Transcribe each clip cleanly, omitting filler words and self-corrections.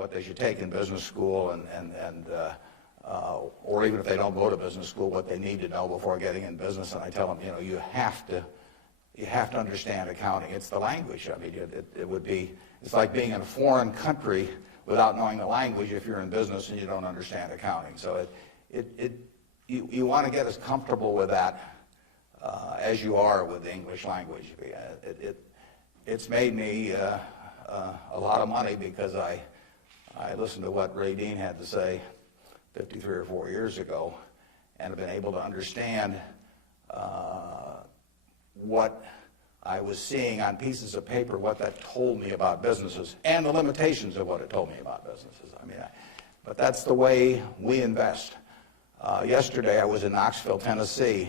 what they should take in business school or even if they don't go to business school, what they need to know before getting in business. And I tell them, you have to understand accounting. It's the language. I mean, it's like being in a foreign country without knowing the language if you're in business and you don't understand accounting. So you want to get as comfortable with that as you are with the English language. It's made me a lot of money because I listened to what Ray Dean had to say 53 or 4 years ago and have been able to understand what I was seeing on pieces of paper, what that told me about businesses and the limitations of what it told me about businesses. But that's the way we invest. Yesterday I was in Knoxville, Tennessee,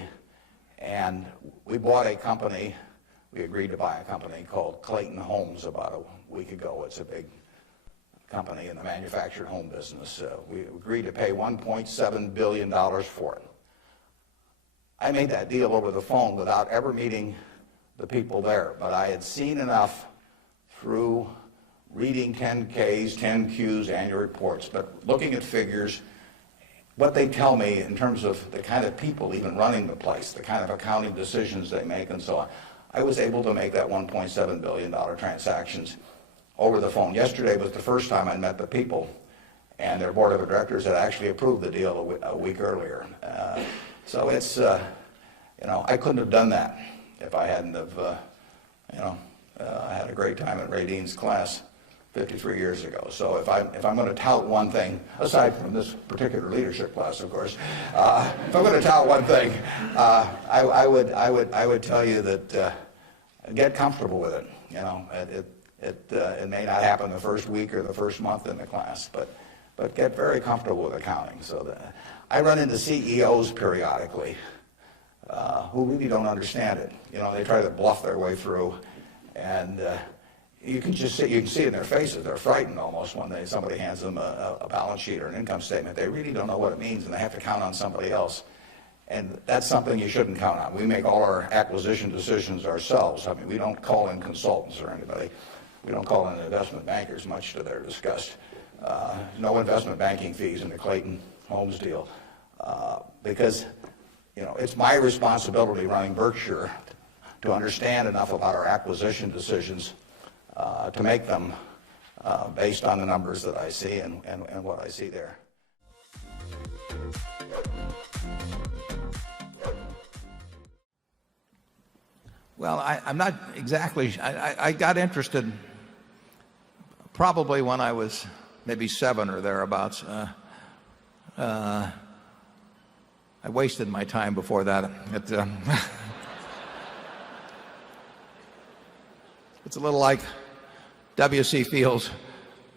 and we bought a company. We agreed to buy a company called Clayton Homes about a week ago. It's a big company in the manufactured home business. We agreed to pay $1.7 billion for it. I made that deal over the phone without ever meeting the people there, but I had seen enough through reading 10Ks, 10Qs, annual reports, but looking at figures, what they tell me in terms of the kind of people even running the place, the kind of accounting decisions they make and so on. I was able to make that $1.7 billion transactions over the phone. Yesterday was the first time I met the people, and their board of directors had actually approved the deal a week earlier. So it's, I couldn't have done that if I hadn't have, I had a great time at Ray Dean's class 53 years ago. So if I'm going to tout one thing, aside from this particular leadership class, of course, if I'm going to tout one thing, I would tell you that get comfortable with it. It may not happen the first week or the first month in the class, but get very comfortable with accounting. So I run into CEOs periodically who really don't understand it. They try to bluff their way through, and you can see it in their faces. They're frightened almost when somebody hands them a balance sheet or an income statement. They really don't know what it means, and they have to count on somebody else. And that's something you shouldn't count on. We make all our acquisition decisions ourselves. I mean, we don't call in consultants or anybody. We don't call in investment bankers, much to their disgust. No investment banking fees in the Clayton Homes deal because it's my responsibility running Berkshire to understand enough about our acquisition decisions to make them based on the numbers that I see and what I see there. Well, I'm not exactly, I got interested probably when I was maybe 7 or thereabouts. I wasted my time before that. It's a little like W.C. Fields.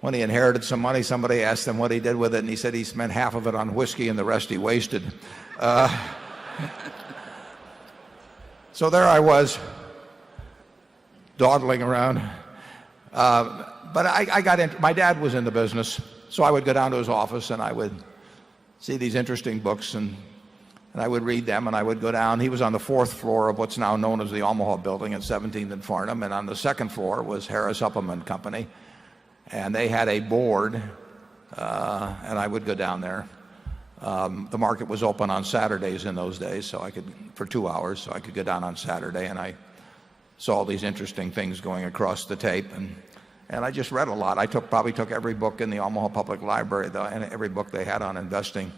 When he inherited some money, somebody asked him what he did with it, and he said he spent half of it on whiskey and the rest he wasted. So there I was, dawdling around. But I got into, my dad was in the business, so I would go down to his office and I would see these interesting books and I would read them, and I would go down. He was on the 4th floor of what's now known as the Omaha building at 17th and Farnham, and on the 2nd floor was Harris Supplement Company, and they had a board, and I would go down there. The market was open on Saturdays in those days, so I could, for 2 hours, so I could go down on Saturday, and I saw all these interesting things going across the tape, and I just read a lot. I probably took every book in the Omaha Public Library, and every book they had on investing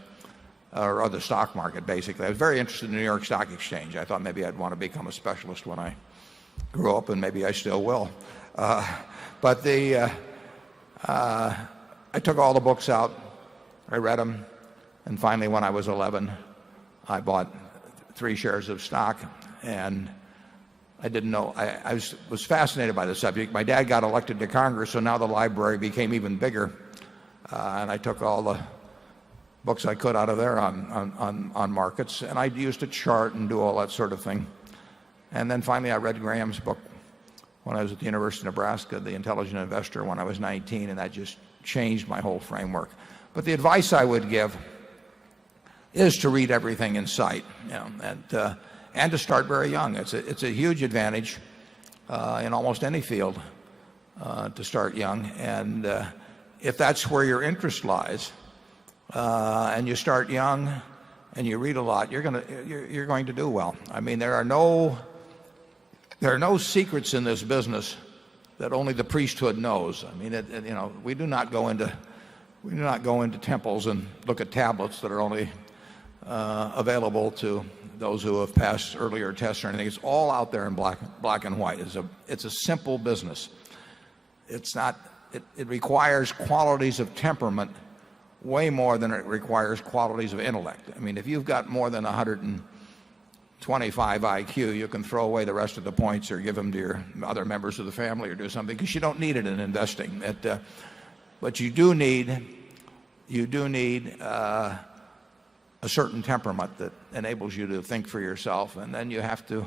or the stock market, basically. I was very interested in the New York Stock Exchange. I thought maybe I'd want to become a specialist when I grew up, and maybe I still will. But I took all the books out, I read them, and finally when I was 11, I bought 3 shares of stock, and I didn't know, I was fascinated by the subject. My dad got elected to Congress, so now the library became even bigger, and I took all the books I could out of there on markets, and I used to chart and do all that sort of thing. And then finally I read Graham's book when I was at the University of Nebraska, The Intelligent Investor, when I was 19, and that just changed my whole framework. But the advice I would give is to read everything in sight, and to start very young. It's a huge advantage in almost any field to start young, and if that's where your interest lies, and you start young and you read a lot, you're going to do well. I mean, there are no secrets in this business that only the priesthood knows. I mean, we do not go into temples and look at tablets that are only available to those who have passed earlier tests or anything. It's all out there in black and white. It's a simple business. It requires qualities of temperament way more than it requires qualities of intellect. I mean, if you've got more than 125 IQ, you can throw away the rest of the points or give them to your other members of the family or do something, because you don't need it in investing. But you do need a certain temperament that enables you to think for yourself, and then you have to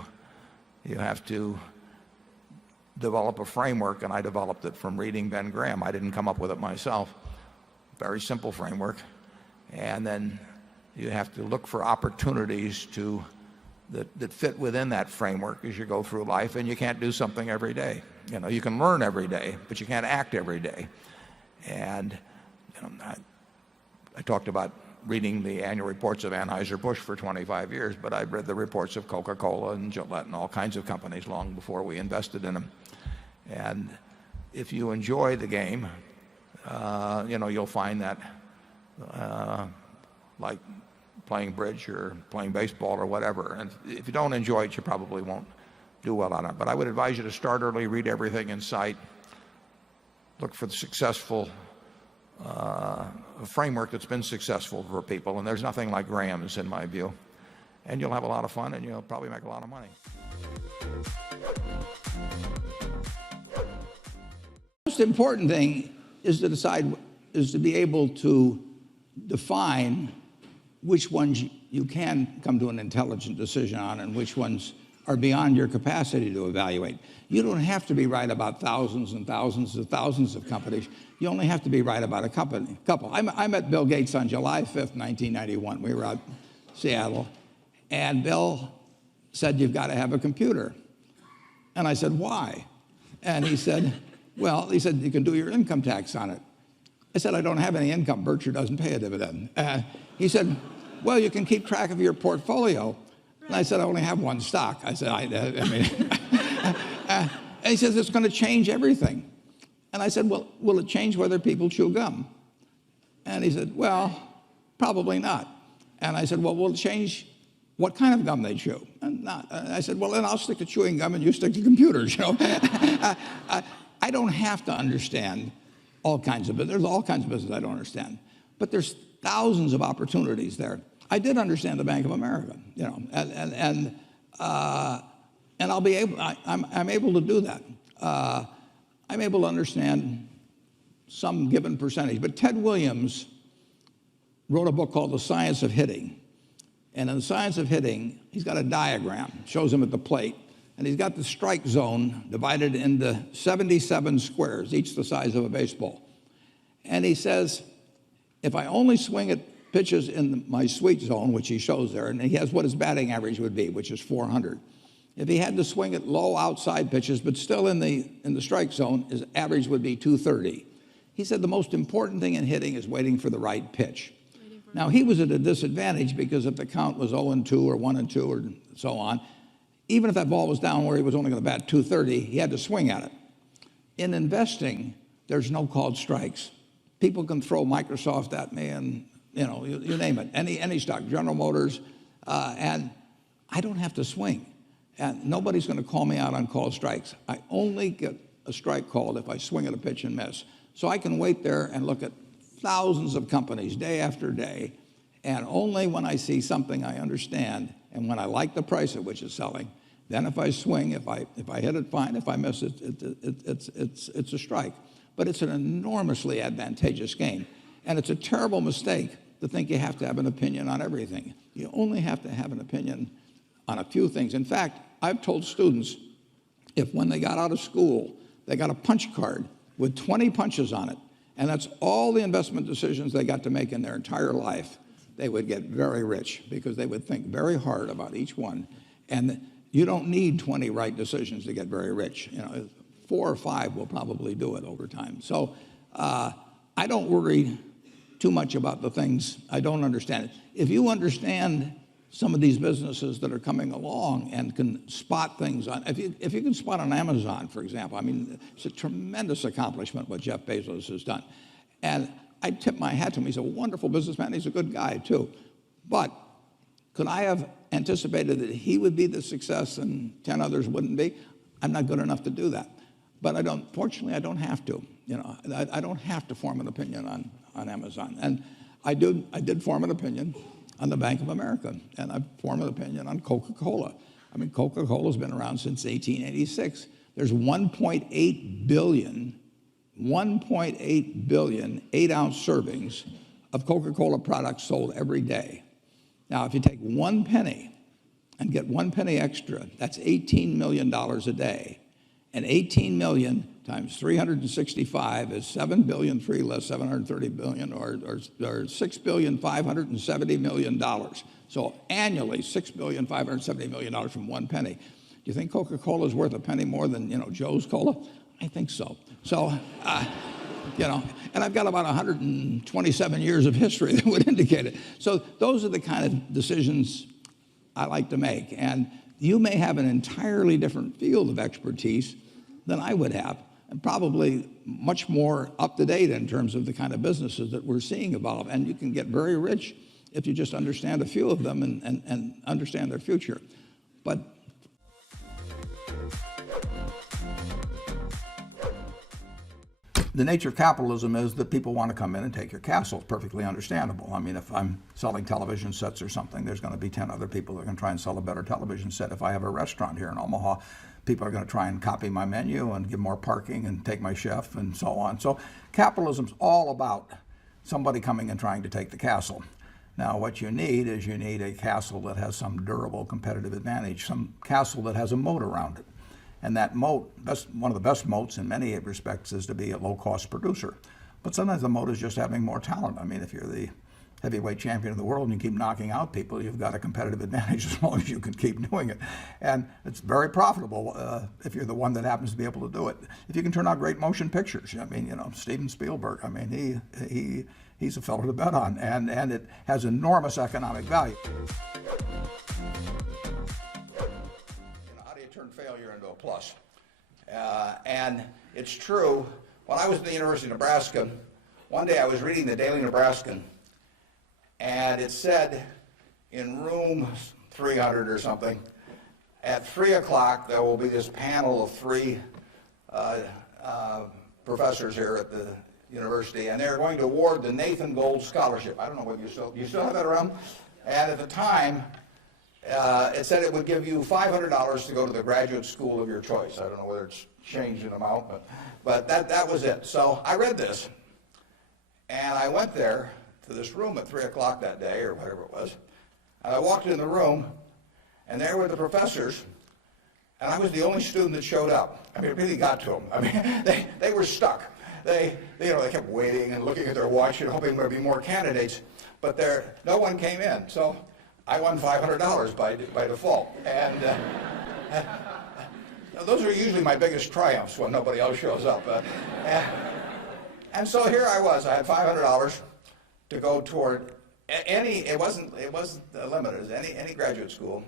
develop a framework. And I developed it from reading Ben Graham. I didn't come up with it myself. Very simple framework. And then you have to look for opportunities that fit within that framework as you go through life. And you can't do something every day. You can learn every day, but you can't act every day. And I talked about reading the annual reports of Anheuser-Busch for 25 years, but I've read the reports of Coca-Cola and Gillette and all kinds of companies long before we invested in them. And if you enjoy the game, you'll find that like playing bridge or playing baseball or whatever. And if you don't enjoy it, you probably won't do well on it. But I would advise you to start early, read everything in sight, look for the successful framework that's been successful for people. And there's nothing like Graham's, in my view. And you'll have a lot of fun, and you'll probably make a lot of money. The most important thing is to be able to define which ones you can come to an intelligent decision on and which ones are beyond your capacity to evaluate. You don't have to be right about thousands and thousands and thousands of companies. You only have to be right about a couple. I met Bill Gates on July 5th, 1991. We were out in Seattle, and Bill said, "You've got to have a computer." And I said, "Why?" And he said, "You can do your income tax on it." I said, "I don't have any income. Berkshire doesn't pay a dividend." He said, "Well, you can keep track of your portfolio." And I said, "I only have one stock." I said, and he says, "It's going to change everything." And I said, "Well, will it change whether people chew gum?" And he said, "Well, probably not." And I said, "Well, will it change what kind of gum they chew?" And not. And I said, "Well, then I'll stick to chewing gum and you stick to computers." I don't have to understand all kinds of business. There's all kinds of business I don't understand. But there's thousands of opportunities there. I did understand the Bank of America, and I'll be able. I'm able to do that. I'm able to understand some given percentage. But Ted Williams wrote a book called The Science of Hitting, and in The Science of Hitting, he's got a diagram, shows him at the plate, and he's got the strike zone divided into 77 squares, each the size of a baseball. And he says, if I only swing at pitches in my sweet zone, which he shows there, and he has what his batting average would be, which is 400. If he had to swing at low outside pitches, but still in the strike zone, his average would be 230. He said the most important thing in hitting is waiting for the right pitch. Now, he was at a disadvantage because if the count was 0-2 or 1-2 or so on, even if that ball was down where he was only going to bat 230, he had to swing at it. In investing, there's no called strikes. People can throw Microsoft at me and, you name it, any stock, General Motors, and I don't have to swing. And nobody's going to call me out on called strikes. I only get a strike called if I swing at a pitch and miss. So I can wait there and look at thousands of companies day after day, and only when I see something I understand and when I like the price at which it's selling, then if I swing, if I hit it, fine. If I miss it, it's a strike. But it's an enormously advantageous game. And it's a terrible mistake to think you have to have an opinion on everything. You only have to have an opinion on a few things. In fact, I've told students, if when they got out of school, they got a punch card with 20 punches on it, and that's all the investment decisions they got to make in their entire life, they would get very rich because they would think very hard about each one. And you don't need 20 right decisions to get very rich. 4 or 5 will probably do it over time. So I I don't worry too much about the things I don't understand. If you understand some of these businesses that are coming along and can spot things on, if you can spot on Amazon, for example, I mean, it's a tremendous accomplishment what Jeff Bezos has done. And I tip my hat to him. He's a wonderful businessman. He's a good guy, too. But could I have anticipated that he would be the success and 10 others wouldn't be? I'm not good enough to do that. But fortunately, I don't have to. I don't have to form an opinion on Amazon. And I did form an opinion on the Bank of America, and I formed an opinion on Coca-Cola. I mean, Coca-Cola's been around since 1886. There's 1.8 billion 8-ounce servings of Coca-Cola products sold every day. Now, if you take 1 penny and get 1 penny extra, that's $18 million a day. And 18 million times 365 is 7 billion, 3 less 730 billion, or $6,570 million. So annually, $6,570 million from 1 penny. Do you think Coca-Cola is worth a penny more than Joe's Cola? I think so. So, and I've got about 127 years of history that would indicate it. So those are the kind of decisions I like to make. And you may have an entirely different field of expertise than I would have, and probably much more up to date in terms of the kind of businesses that we're seeing evolve. And you can get very rich if you just understand a few of them and understand their future. But the nature of capitalism is that people want to come in and take your castle. It's perfectly understandable. I mean, if I'm selling television sets or something, there's going to be 10 other people that are going to try and sell a better television set. If I have a restaurant here in Omaha, people are going to try and copy my menu and give more parking and take my chef and so on. So capitalism's all about somebody coming and trying to take the castle. Now, what you need is a castle that has some durable competitive advantage, some castle that has a moat around it. And that moat, one of the best moats in many respects, is to be a low-cost producer. But sometimes the moat is just having more talent. I mean, if you're the heavyweight champion of the world and you keep knocking out people, you've got a competitive advantage as long as you can keep doing it. And it's very profitable if you're the one that happens to be able to do it. If you can turn out great motion pictures, I mean, Steven Spielberg, I mean, he's a fellow to bet on, and it has enormous economic value. Turn failure into a plus. And it's true, when I was at the University of Nebraska, one day I was reading the Daily Nebraskan, and it said in room 300 or something, at 3 o'clock there will be this panel of 3 professors here at the university, and they're going to award the Nathan Gold Scholarship. I don't know whether you still have that around? And at the time, it said it would give you $500 to go to the graduate school of your choice. I don't know whether it's changed in amount, but that was it. So I read this, and I went there to this room at 3 o'clock that day, or whatever it was, and I walked in the room, and there were the professors, and I was the only student that showed up. I mean, it really got to them. I mean, they were stuck. They kept waiting and looking at their watch and hoping there would be more candidates, but no one came in. So I won $500 by default, and those are usually my biggest triumphs when nobody else shows up. And so here I was. I had $500 to go toward any. It wasn't limited. Any graduate school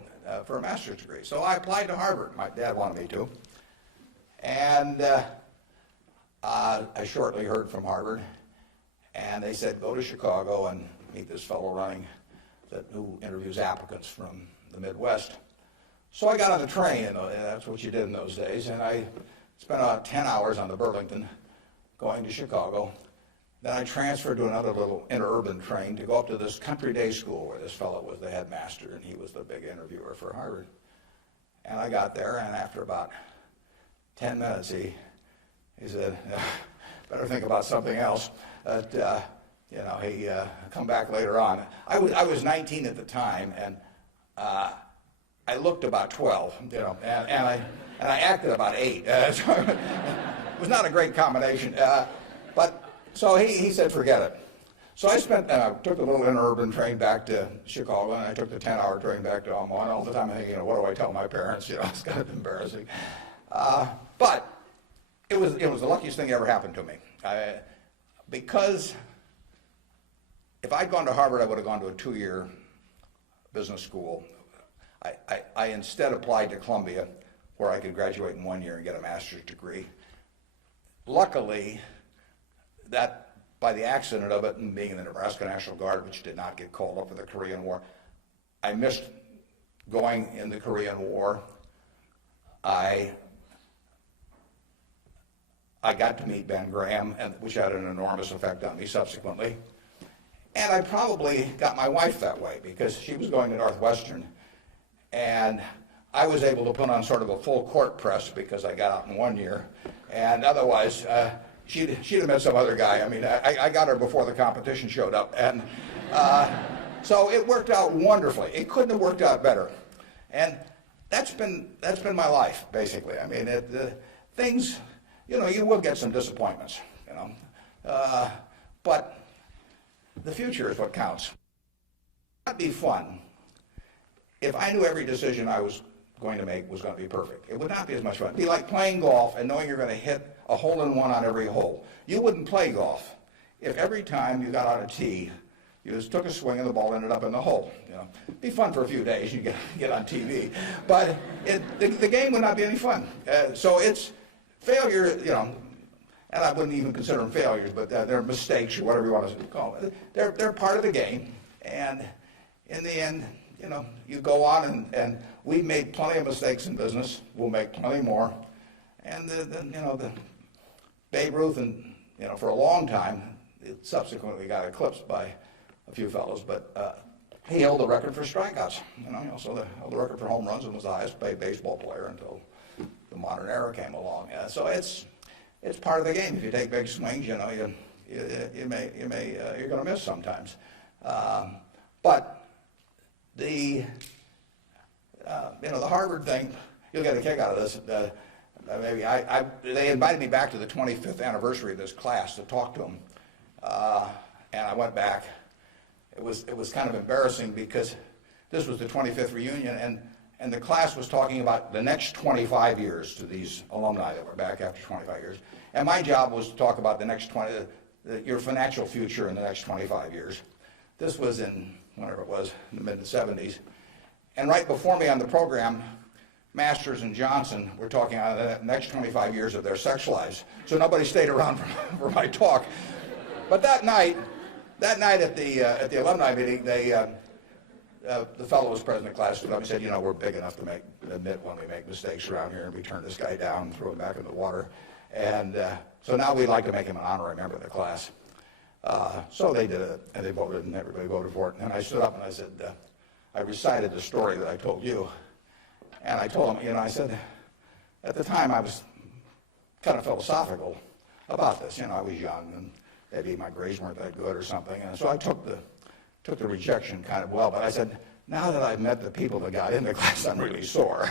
for a master's degree. So I applied to Harvard. My dad wanted me to, and I shortly heard from Harvard, and they said go to Chicago and meet this fellow who interviews applicants from the Midwest. So I got on the train, and that's what you did in those days, and I spent about 10 hours on the Burlington going to Chicago. Then I transferred to another little interurban train to go up to this country day school where this fellow was the headmaster, and he was the big interviewer for Harvard. And I got there, and after about 10 minutes, he said, better think about something else. He come back later on. I was 19 at the time, and I looked about 12, and I acted about 8. So it was not a great combination. But so he said, forget it. So I took the little interurban train back to Chicago, and I took the 10-hour train back to Omaha. And all the time I'm thinking, what do I tell my parents? It's kind of embarrassing. But it was the luckiest thing that ever happened to me. because if I'd gone to Harvard, I would have gone to a 2-year business school. I instead applied to Columbia, where I could graduate in 1 year and get a master's degree. Luckily, that by the accident of it and being in the Nebraska National Guard, which did not get called up for the Korean War, I missed going in the Korean War. I got to meet Ben Graham, which had an enormous effect on me subsequently. And I probably got my wife that way because she was going to Northwestern. And I was able to put on sort of a full court press because I got out in 1 year. And otherwise, she'd have met some other guy. I mean, I got her before the competition showed up. And so it worked out wonderfully. It couldn't have worked out better. And that's been my life, basically. I mean, things, you will get some disappointments, but the future is what counts. It'd be fun if I knew every decision I was going to make was going to be perfect. It would not be as much fun. It'd be like playing golf and knowing you're going to hit a hole-in-one on every hole. You wouldn't play golf if every time you got on a tee, you just took a swing and the ball ended up in the hole. It'd be fun for a few days. You get on TV, but the game would not be any fun. So it's failure, and I wouldn't even consider them failures, but they're mistakes or whatever you want to call them. They're part of the game, and in the end, you go on, and we've made plenty of mistakes in business. We'll make plenty more, and the Babe Ruth, and for a long time, it subsequently got eclipsed by a few fellows, but he held the record for strikeouts. He also held the record for home runs and was the highest paid baseball player until the modern era came along. So it's part of the game. If you take big swings, you're going to miss sometimes. But the Harvard thing, you'll get a kick out of this. They invited me back to the 25th anniversary of this class to talk to them, and I went back. It was kind of embarrassing because this was the 25th reunion, and the class was talking about the next 25 years to these alumni that were back after 25 years. And my job was to talk about the next your financial future in the next 25 years. This was in, whenever it was, in the mid-70s. And right before me on the program, Masters and Johnson were talking about the next 25 years of their sex lives. So nobody stayed around for my talk. But that night at the alumni meeting, the fellow who was president of the class stood up and said, we're big enough to admit when we make mistakes around here, and we turn this guy down and throw him back in the water. And so now we'd like to make him an honorary member of the class. So they did it, and they voted, and everybody voted for it. And I stood up and I said, I recited the story that I told you. And I told him, I said, at the time I was kind of philosophical about this. I was young, and maybe my grades weren't that good or something. And so I took the rejection kind of well. But I said, now that I've met the people that got into class, I'm really sore.